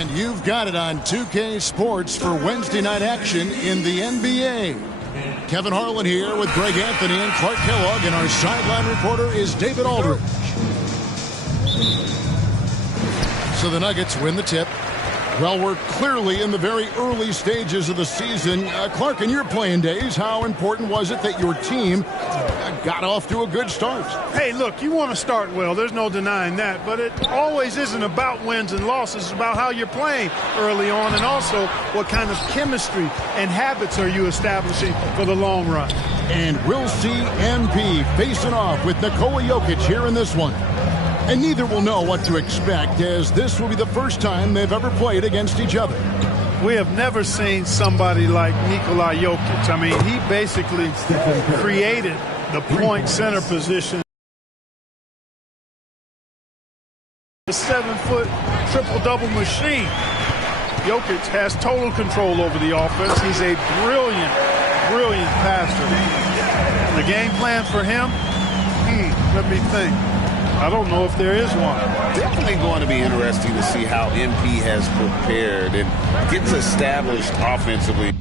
And you've got it on 2K Sports for Wednesday night action in the NBA. Kevin Harlan here with Greg Anthony and Clark Kellogg, and our sideline reporter is David Aldridge. So the Nuggets win the tip. Well, we're clearly in the very early stages of the season. Clark, in your playing days, how important was it that your team got off to a good start? Hey, look, you want to start well. There's no denying that. But it always isn't about wins and losses. It's about how you're playing early on, and also what kind of chemistry and habits are you establishing for the long run. And we'll see MP facing off with Nikola Jokic here in this one. And neither will know what to expect, as this will be the first time they've ever played against each other. We have never seen somebody like Nikola Jokic. I mean, he basically created the point center position. A 7-foot triple-double machine. Jokic has total control over the offense. He's a brilliant, brilliant passer. The game plan for him? Let me think. I don't know if there is one. Definitely going to be interesting to see how MP has prepared and gets established offensively.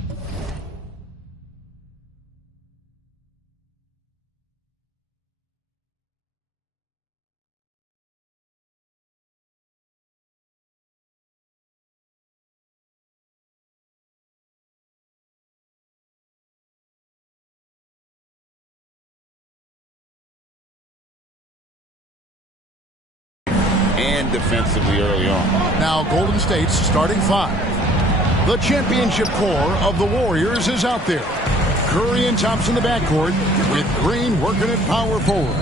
And defensively early on. Now Golden State's starting five. The championship core of the Warriors is out there. Curry and Thompson in the backcourt, with Green working at power forward.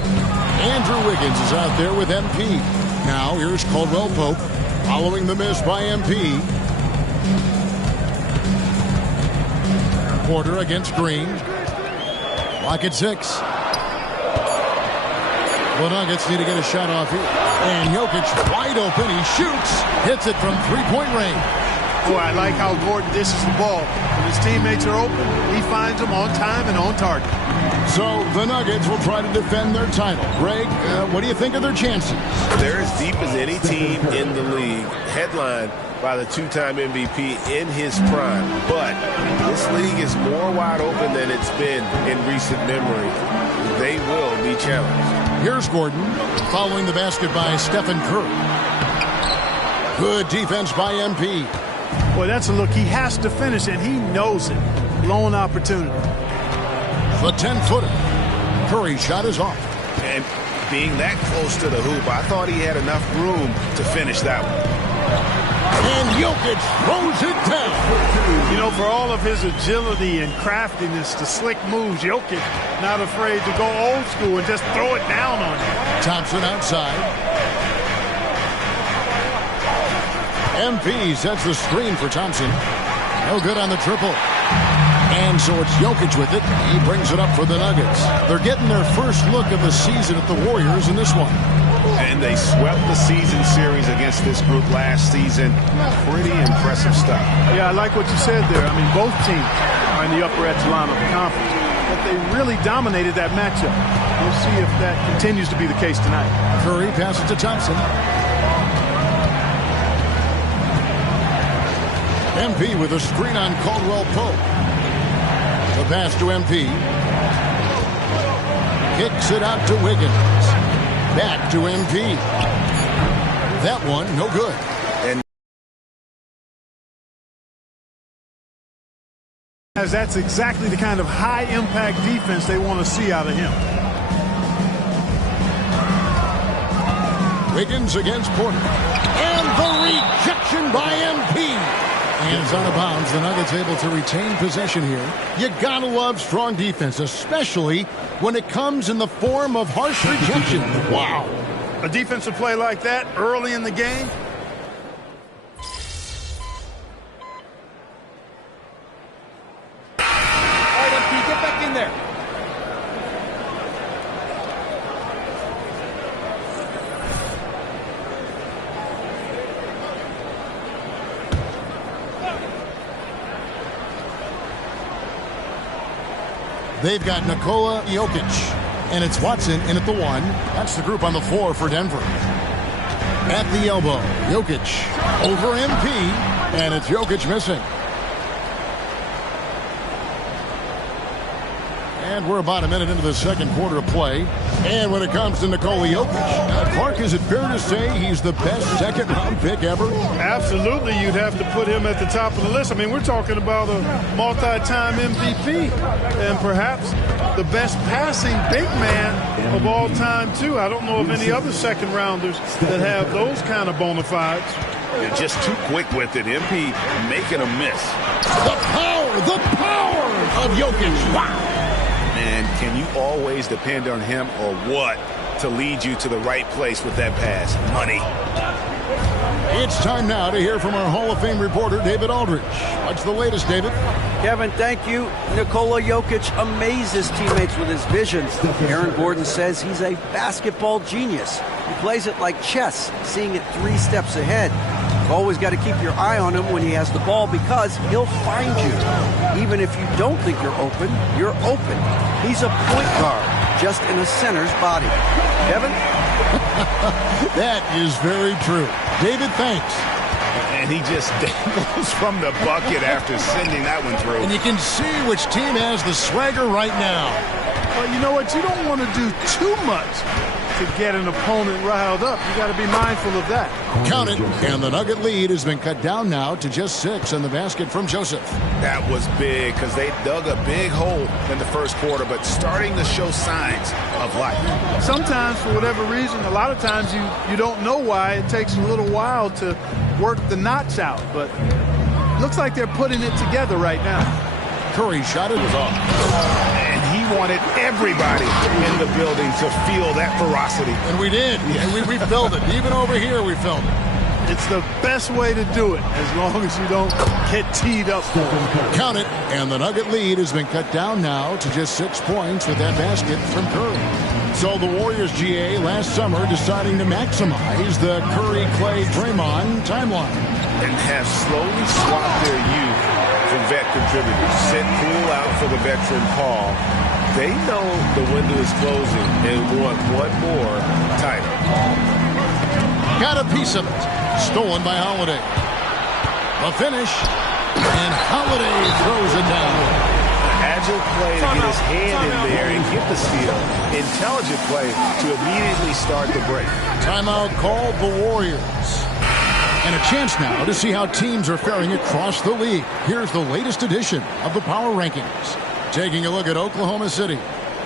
Andrew Wiggins is out there with MP. Now here's Caldwell Pope following the miss by MP. Porter against Green. Clock at 6. The Nuggets need to get a shot off here. And Jokic wide open. He shoots. Hits it from three-point range. Boy, I like how Gordon dishes the ball. When his teammates are open, he finds them on time and on target. So the Nuggets will try to defend their title. Greg, what do you think of their chances? They're as deep as any team in the league, headlined by the two-time MVP in his prime. But this league is more wide open than it's been in recent memory. They will be challenged. Here's Gordon following the basket by Stephen Curry. Good defense by MP. Boy, that's a look. He has to finish, and he knows it. Lone opportunity. The 10-footer. Curry's shot is off. And being that close to the hoop, I thought he had enough room to finish that one. And Jokic throws it down. You know, for all of his agility and craftiness, the slick moves, Jokic not afraid to go old school and just throw it down on you. Thompson outside. MP sets the screen for Thompson. No good on the triple. And so it's Jokic with it. He brings it up for the Nuggets. They're getting their first look of the season at the Warriors in this one. And they swept the season series against this group last season. Pretty impressive stuff. Yeah, I like what you said there. I mean, both teams are in the upper echelon of the conference, but they really dominated that matchup. We'll see if that continues to be the case tonight. Curry passes to Thompson. MP with a screen on Caldwell Pope. The pass to MP. Kicks it out to Wiggins. Back to MP. That one, no good. And as that's exactly the kind of high-impact defense they want to see out of him. Wiggins against Porter. And the rejection by MP. Hands out of bounds. The Nuggets able to retain possession here. You gotta love strong defense, especially when it comes in the form of harsh rejection. Wow. A defensive play like that early in the game. All right, MP, get back in there. They've got Nikola Jokic, and it's Watson in at the 1. That's the group on the floor for Denver. At the elbow, Jokic over MP, and it's Jokic missing. And we're about a minute into the second quarter of play. And when it comes to Nikola Jokic, Clark, is it fair to say he's the best second-round pick ever? Absolutely, you'd have to put him at the top of the list. I mean, we're talking about a multi-time MVP and perhaps the best passing big man of all time, too. I don't know of any other second-rounders that have those kind of bona fides. You're just too quick with it. MP making a miss. The power of Jokic. Wow. And can you always depend on him or what to lead you to the right place with that pass? Money. It's time now to hear from our Hall of Fame reporter, David Aldridge. What's the latest, David? Kevin, thank you. Nikola Jokic amazes teammates with his vision. Aaron Gordon says he's a basketball genius. He plays it like chess, seeing it 3 steps ahead. You've always got to keep your eye on him when he has the ball because he'll find you. Even if you don't think you're open, you're open. He's a point guard, just in a center's body. Kevin? That is very true. David, thanks. And he just dangles from the bucket after sending that one through. And you can see which team has the swagger right now. Well, you know what? You don't want to do too much to get an opponent riled up. You got to be mindful of that. Count it. And the Nugget lead has been cut down now to just 6 in the basket from Joseph. That was big because they dug a big hole in the first quarter, but starting to show signs of life. Sometimes, for whatever reason, a lot of times you don't know why. It takes a little while to work the knots out, but looks like they're putting it together right now. Curry's shot it was off. And he wanted everybody in the building to feel that ferocity. And we did. And we felt it. Even over here, we felt it. It's the best way to do it, as long as you don't get teed up for it. Count it. And the Nugget lead has been cut down now to just 6 points with that basket from Curry. So the Warriors GA last summer deciding to maximize the Curry-Clay-Draymond timeline. And have slowly swapped their youth for vet contributors. Sit cool out for the veteran Paul. They know the window is closing and want one more title. Got a piece of it. Stolen by Holiday. The finish. And Holiday throws it down. Agile play to get his hand in there and get the steal. Intelligent play to immediately start the break. Timeout called the Warriors. And a chance now to see how teams are faring across the league. Here's the latest edition of the Power Rankings. Taking a look at Oklahoma City.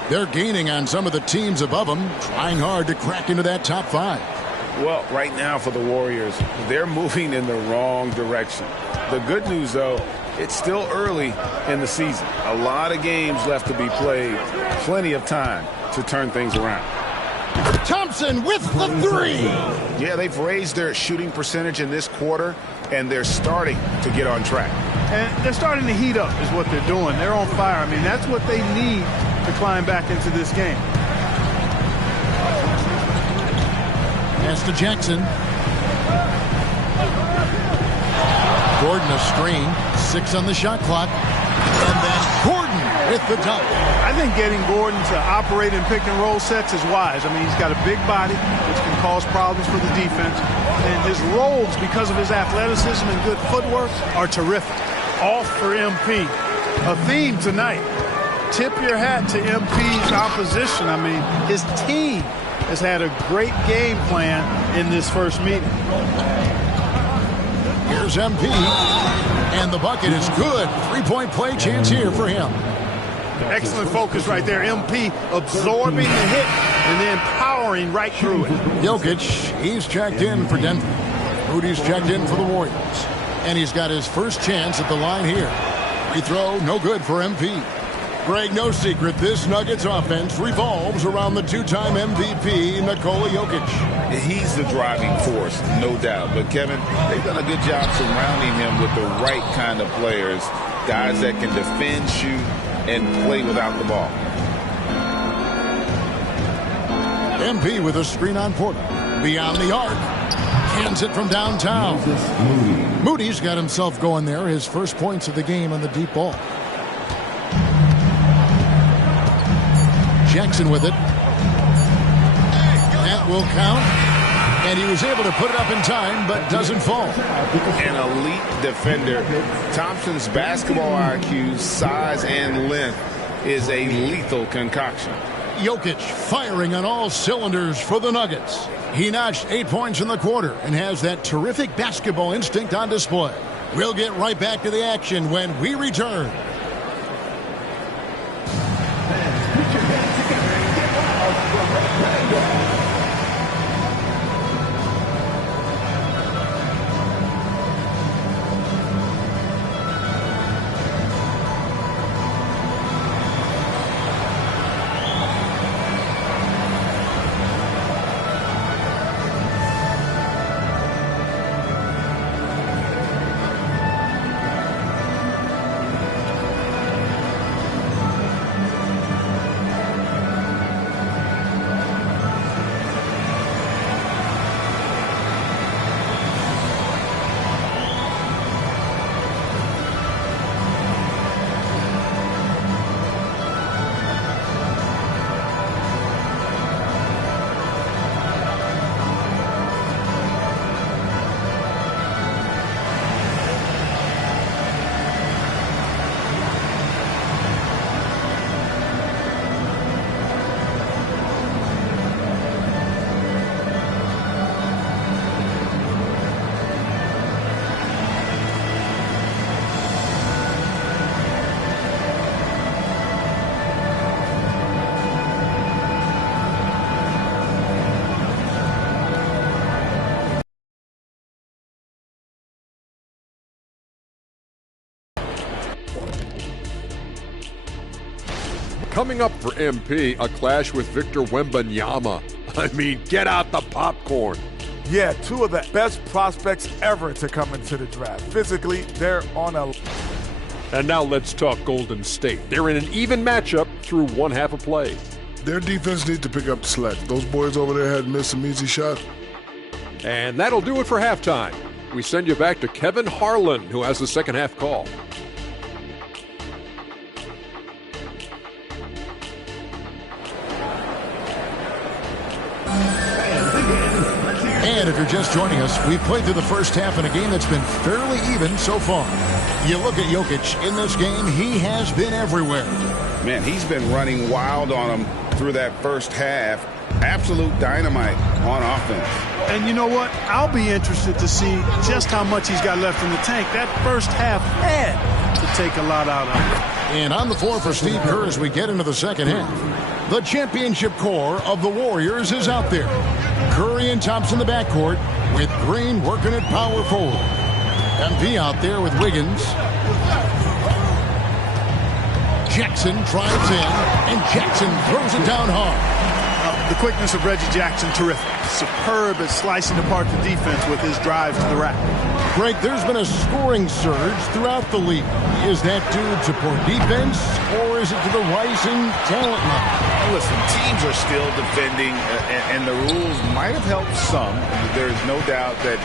They're gaining on some of the teams above them, trying hard to crack into that top 5. Well, right now for the Warriors, they're moving in the wrong direction. The good news, though, it's still early in the season. A lot of games left to be played. Plenty of time to turn things around. Thompson with the 3. Yeah, they've raised their shooting percentage in this quarter, and they're starting to get on track. And they're starting to heat up is what they're doing. They're on fire. I mean, that's what they need to climb back into this game. Pass to Jackson. Gordon a screen. 6 on the shot clock. And then Gordon with the dunk. I think getting Gordon to operate in pick and roll sets is wise. I mean, he's got a big body, which can cause problems for the defense. And his rolls, because of his athleticism and good footwork, are terrific. Off for MP. A theme tonight. Tip your hat to MP's opposition. I mean, his team has had a great game plan in this first meeting. Here's MP. And the bucket is good. 3-point play chance here for him. Excellent focus right there. MP absorbing the hit and then powering right through it. Jokic, he's checked in for Denver. Moody's checked in for the Warriors. And he's got his first chance at the line here. Free throw, no good for MP. Greg, no secret, this Nuggets offense revolves around the 2-time MVP, Nikola Jokic. He's the driving force, no doubt. But, Kevin, they've done a good job surrounding him with the right kind of players, guys that can defend, shoot, and play without the ball. MP with a screen on Porter. Beyond the arc. Hands it from downtown. Moody's got himself going there. His first points of the game on the deep ball. Jackson with it. That will count. And he was able to put it up in time, but doesn't fall. An elite defender. Thompson's basketball IQ, size, and length is a lethal concoction. Jokic firing on all cylinders for the Nuggets. He notched 8 points in the quarter and has that terrific basketball instinct on display. We'll get right back to the action when we return. Coming up for MP, a clash with Victor Wembanyama. I mean, get out the popcorn. Yeah, two of the best prospects ever to come into the draft. Physically, they're on a... And now let's talk Golden State. They're in an even matchup through one half of play. Their defense needs to pick up the slack. Those boys over there had missed some easy shots. And that'll do it for halftime. We send you back to Kevin Harlan, who has the second half call. And if you're just joining us, we've played through the first half in a game that's been fairly even so far. You look at Jokic in this game, he has been everywhere. Man, he's been running wild on him through that first half. Absolute dynamite on offense. And you know what? I'll be interested to see just how much he's got left in the tank. That first half had to take a lot out of him. And on the floor for Steve Kerr as we get into the second half. The championship core of the Warriors is out there. Curry and Thompson in the backcourt with Green working at power forward. MP out there with Wiggins. Jackson drives in, and Jackson throws it down hard. The quickness of Reggie Jackson, terrific. Superb at slicing apart the defense with his drive to the rack. Greg, there's been a scoring surge throughout the league. Is that due to poor defense, or is it to the rising talent level? Listen, teams are still defending, and the rules might have helped some. There's no doubt that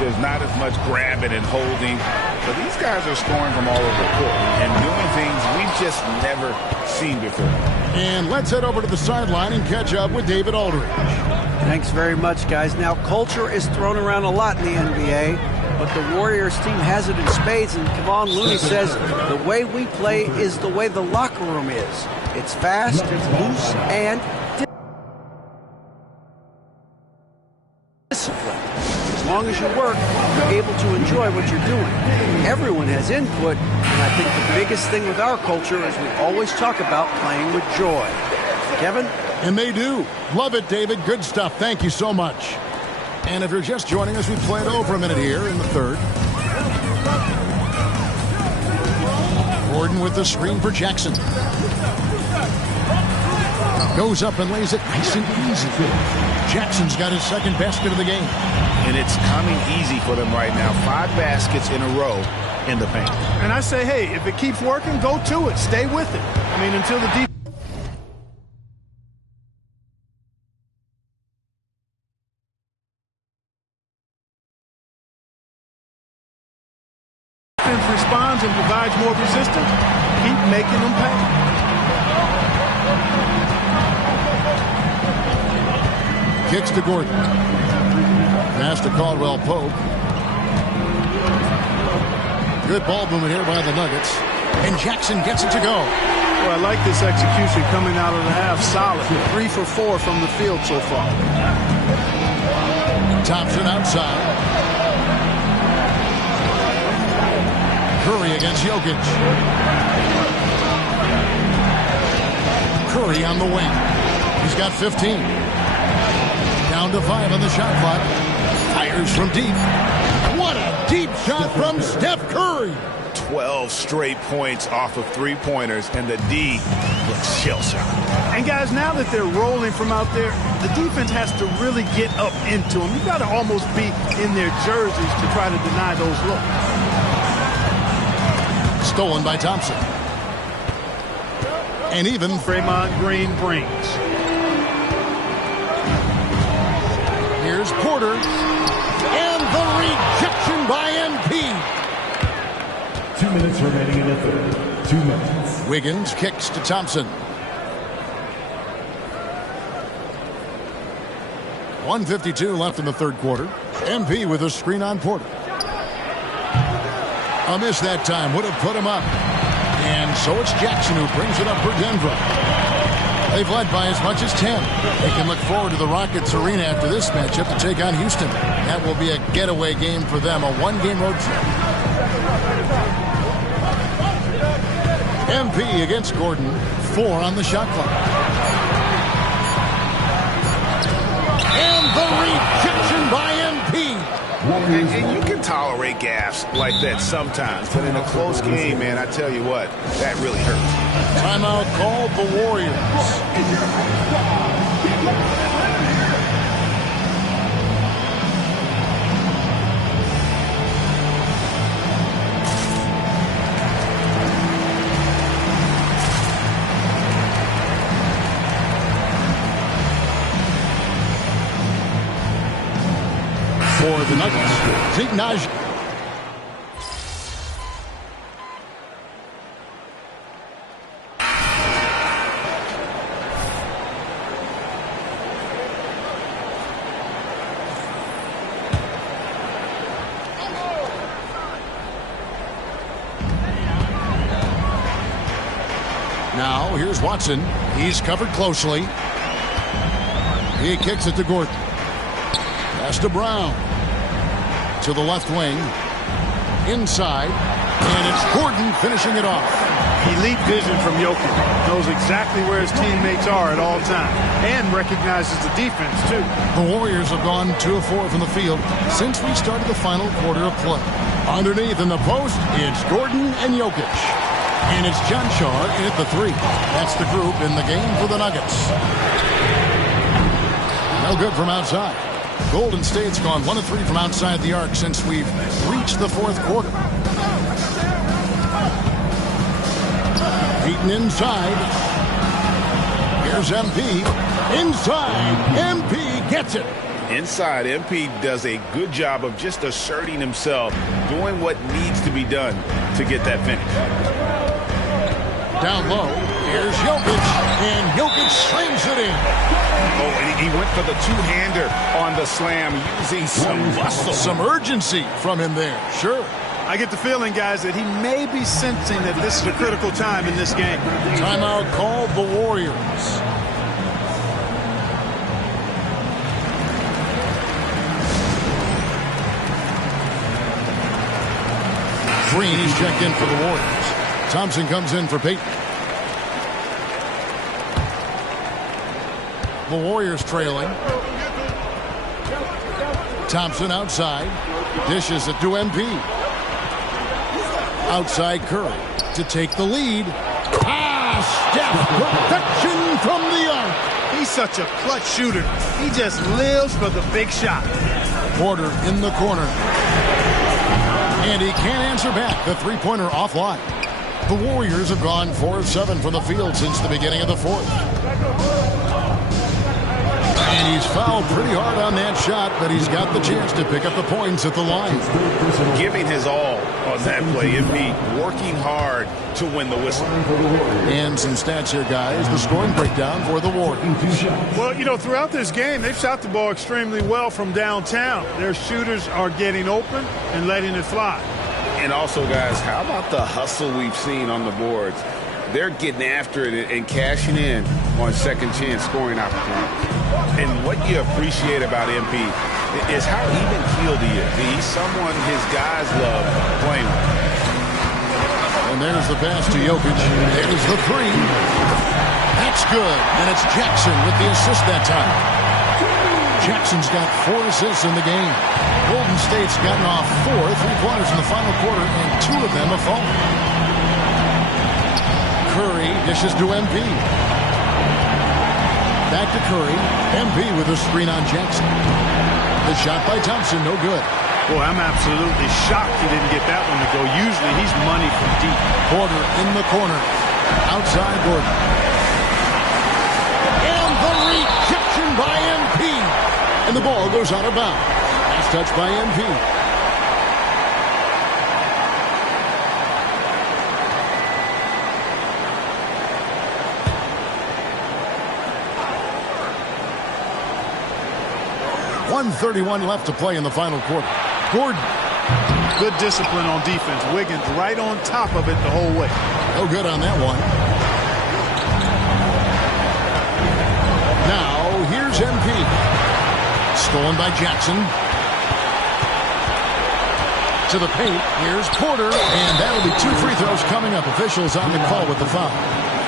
there's not as much grabbing and holding. But these guys are scoring from all over the court and doing things we've just never seen before. And let's head over to the sideline and catch up with David Aldridge. Thanks very much, guys. Now, culture is thrown around a lot in the NBA, but the Warriors team has it in spades, and Kevon Looney says the way we play is the way the locker room is. It's fast, it's loose, and disciplined. As long as you work, you're able to enjoy what you're doing. Everyone has input, and I think the biggest thing with our culture is we always talk about playing with joy. Kevin? And they do. Love it, David. Good stuff. Thank you so much. And if you're just joining us, we played over a minute here in the third. Gordon with the screen for Jackson. Goes up and lays it nice and easy. Jackson's got his second basket of the game. And it's coming easy for them right now. 5 baskets in a row in the paint. And I say, hey, if it keeps working, go to it. Stay with it. I mean, until the defense responds and provides more resistance, keep making them pay. Kicks to Gordon. Pass to Caldwell Pope. Good ball movement here by the Nuggets. And Jackson gets it to go. Well, I like this execution coming out of the half. Solid. 3 for 4 from the field so far. Thompson outside. Curry against Jokic. Curry on the wing. He's got 15. Down to 5 on the shot clock. Fires from deep. What a deep shot from Steph Curry. 12 straight points off of three-pointers, and the D looks shell-shocked. And guys, now that they're rolling from out there, the defense has to really get up into them. You've got to almost be in their jerseys to try to deny those looks. Stolen by Thompson. And even Draymond Green brings. Here's Porter. And the rejection by MP. 2 minutes remaining in the third. 2 minutes. Wiggins kicks to Thompson. 1:52 left in the third quarter. MP with a screen on Porter. A miss that time would have put him up. And so it's Jackson who brings it up for Denver. They've led by as much as 10. They can look forward to the Rockets Arena after this matchup to take on Houston. That will be a getaway game for them, a one-game road trip. MP against Gordon, 4 on the shot clock. And the rejection by MP. And you can tolerate gaffes like that sometimes, but in a close game, man, I tell you what, that really hurts. Timeout called the Warriors. For the Nuggets, Zignaj. Now, here's Watson. He's covered closely. He kicks it to Gordon. Pass to Brown. To the left wing. Inside. And it's Gordon finishing it off. Elite vision from Jokic. Knows exactly where his teammates are at all times. And recognizes the defense, too. The Warriors have gone 2 of 4 from the field since we started the final quarter of play. Underneath in the post, it's Gordon and Jokic. And it's John Shaw in at the 3. That's the group in the game for the Nuggets. No good from outside. Golden State's gone 1 of 3 from outside the arc since we've reached the fourth quarter. Beaten inside. Here's MP. Inside. MP gets it. Inside, MP does a good job of just asserting himself, doing what needs to be done to get that finish. Down low, here's Jokic, and Jokic slams it in. Oh, and he went for the two-hander on the slam, using some muscle. Some urgency from him there, sure. I get the feeling, guys, that he may be sensing that this is a critical time in this game. Timeout called the Warriors. Green, he's checked in for the Warriors. Thompson comes in for Payton. The Warriors trailing. Thompson outside. Dishes it to MP. Outside Curry to take the lead. Steph, perfection from the arc. He's such a clutch shooter. He just lives for the big shot. Porter in the corner. And he can't answer back. The three-pointer offline. The Warriors have gone 4 of 7 from the field since the beginning of the fourth. And he's fouled pretty hard on that shot, but he's got the chance to pick up the points at the line. Giving his all on that play. MP working hard to win the whistle. And some stats here, guys. The scoring breakdown for the Warriors. Well, you know, throughout this game, they've shot the ball extremely well from downtown. Their shooters are getting open and letting it fly. And also, guys, how about the hustle we've seen on the boards? They're getting after it and cashing in on second chance scoring opportunities. And what you appreciate about MP is how even-keeled he is. He's someone his guys love playing with. And there's the pass to Jokic. There's the three. That's good. And it's Jackson with the assist that time. Jackson's got 4 assists in the game. Golden State's gotten off 4 3-quarters in the final quarter, and 2 of them have fallen. Curry dishes to MP. Back to Curry. MP with a screen on Jackson. The shot by Thompson, no good. Boy, I'm absolutely shocked he didn't get that one to go. Usually he's money from deep. Porter in the corner. Outside Gordon. And the rejection by MP. And the ball goes out of bounds. Last touch by MP. .131 left to play in the final quarter. Gordon. Good discipline on defense. Wiggins right on top of it the whole way. No good on that one. Now, here's MP. Stolen by Jackson. To the paint. Here's Porter. And that'll be 2 free throws coming up. Officials on the call with the foul.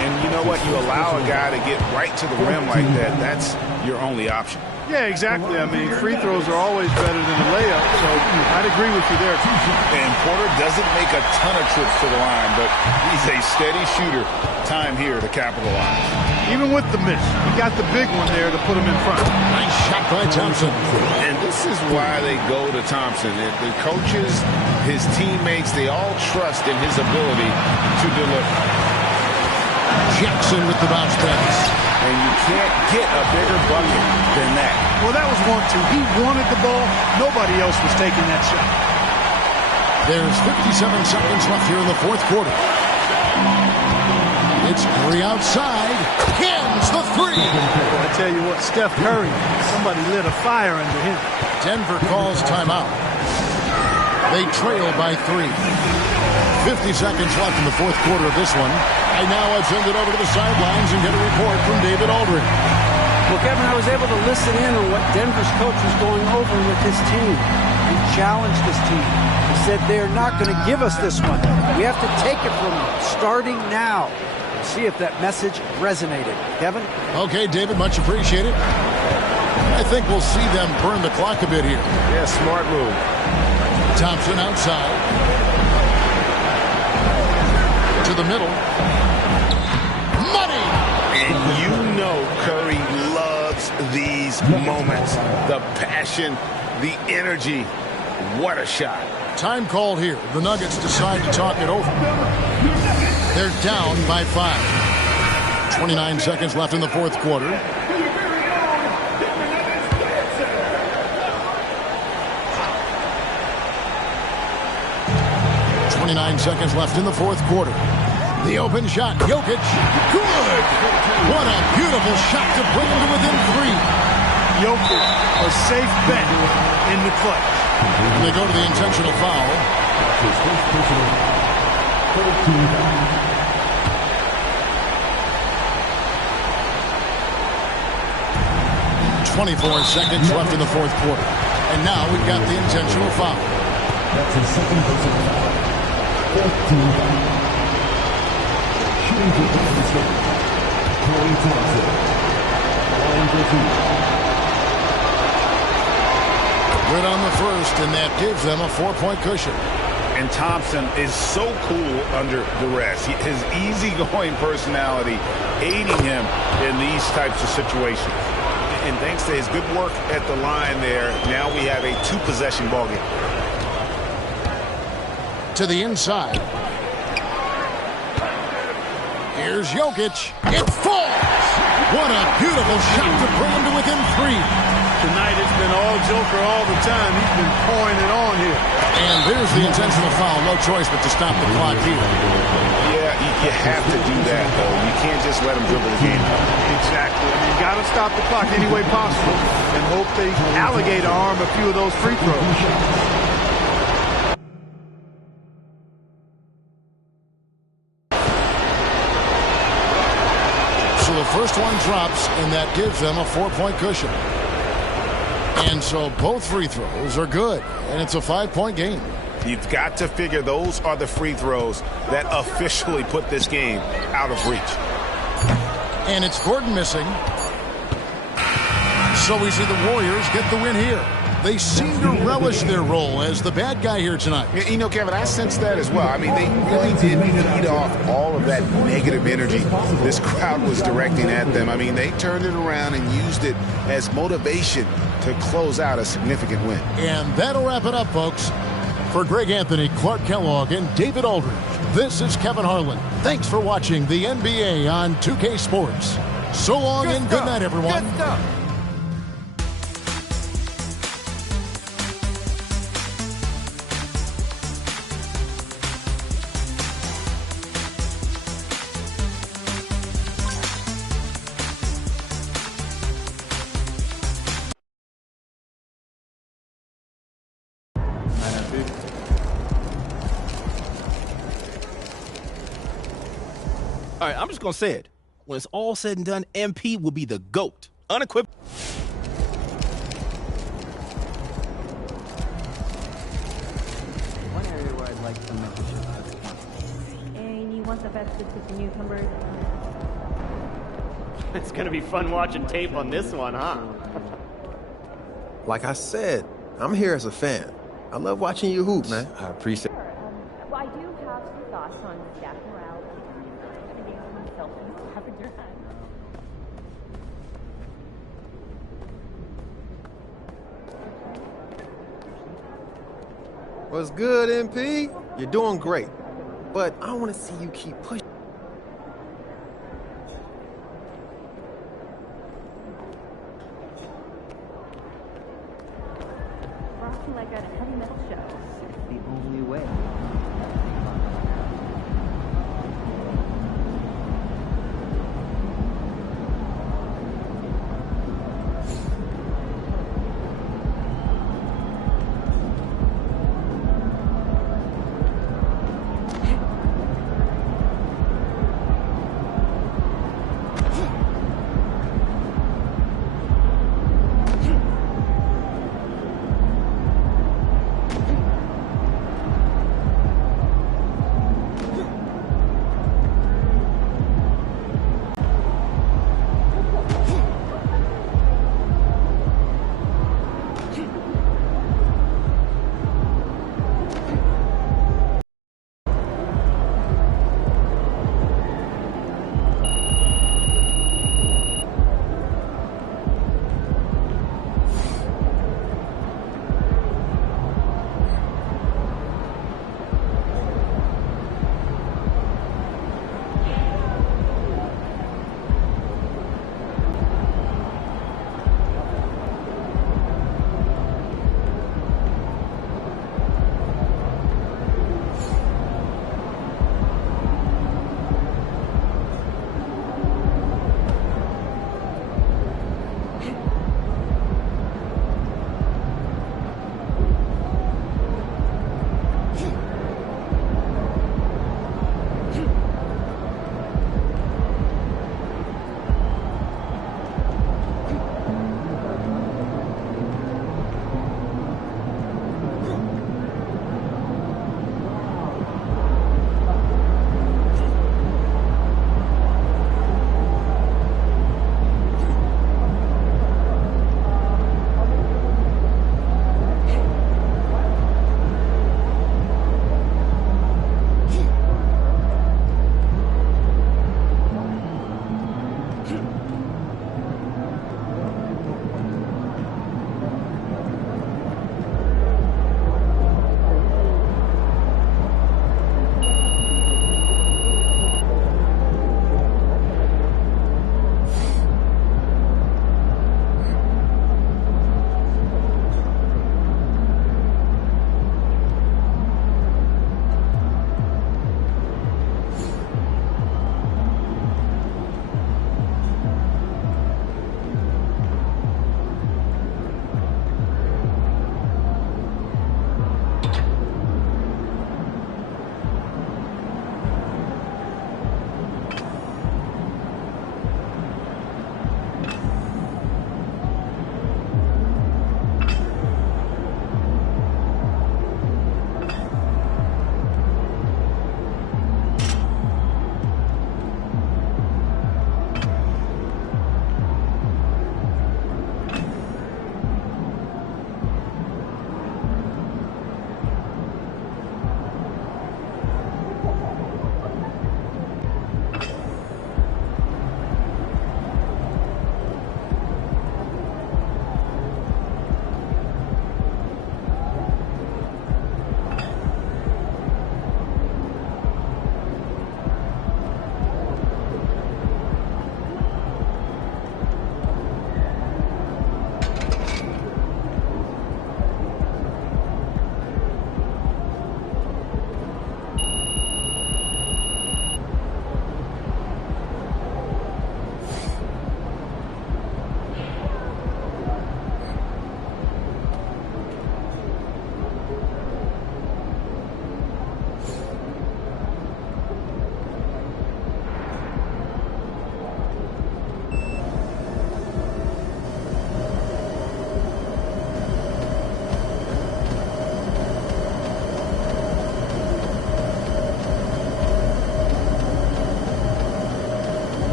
And you know what? You allow a guy to get right to the rim like that. That's your only option. Yeah, exactly. I mean, free throws are always better than a layup, so I'd agree with you there. And Porter doesn't make a ton of trips to the line, but he's a steady shooter. Time here to capitalize. Even with the miss, he got the big one there to put him in front. Nice shot by Thompson. And this is why they go to Thompson. The coaches, his teammates, they all trust in his ability to deliver. Jackson with the bounce pass. And you can't get a bigger bucket than that. Well, that was 1-2. He wanted the ball. Nobody else was taking that shot. There's 57 seconds left here in the fourth quarter. It's Curry outside. Hins the three. I tell you what, Steph Curry, somebody lit a fire under him. Denver calls timeout. They trail by 3. 50 seconds left in the fourth quarter of this one. And now I send it over to the sidelines and get a report from David Aldridge. Well, Kevin, I was able to listen in on what Denver's coach was going over with his team. He challenged his team. He said they're not going to give us this one. We have to take it from them, starting now. We'll see if that message resonated. Kevin? Okay, David, much appreciated. I think we'll see them burn the clock a bit here. Yeah, smart move. Thompson outside. To the middle. Money! And you know Curry loves these moments. The passion, the energy. What a shot. Time called here. The Nuggets decide to talk it over. They're down by 5. 29 seconds left in the fourth quarter. Seconds left in the fourth quarter. The open shot. Jokic. Good. What a beautiful shot to bring him to within 3. Jokic, a safe bet in the clutch. And they go to the intentional foul. 24 seconds left in the fourth quarter. And now we've got the intentional foul. That's a second personal foul. 14 foul. Shooting for Golden State. Klay Thompson. Line for 2. Good on the first, and that gives them a 4-point cushion. And Thompson is so cool under duress. His easygoing personality aiding him in these types of situations. And thanks to his good work at the line there, now we have a 2-possession ballgame. To the inside. Here's Jokic. It falls. What a beautiful shot to bring him to within 3. Tonight it's been all Joker all the time. He's been pouring it on here. And there's the intentional foul. No choice but to stop the clock here. Yeah, you have to do that, though. You can't just let him dribble the game. Exactly. You got to stop the clock any way possible and hope they alligator arm a few of those free throws. So the first one drops, and that gives them a 4-point cushion. And so both free throws are good, and it's a 5-point game. You've got to figure those are the free throws that officially put this game out of reach. And it's Gordon missing. So we see the Warriors get the win here. They seem to relish their role as the bad guy here tonight. You know, Kevin, I sense that as well. I mean, they really did feed off all of that negative energy this crowd was directing at them. I mean, they turned it around and used it as motivation to close out a significant win. And that'll wrap it up, folks. For Greg Anthony, Clark Kellogg, and David Aldridge, this is Kevin Harlan. Thanks for watching the NBA on 2K Sports. So long and good night, everyone. Good stuff. All right, I'm just going to say it. When it's all said and done, MP will be the GOAT. Unequivocal. One area where I'd like some mentorship. And you want the best tips to newcomers? It's going to be fun watching tape on this one, huh? Like I said, I'm here as a fan. I love watching you hoop, man. I appreciate it. Well, I do have some thoughts on staff morale. What's good, MP? You're doing great. But I want to see you keep pushing. Rocking like a heavy metal show. The only way.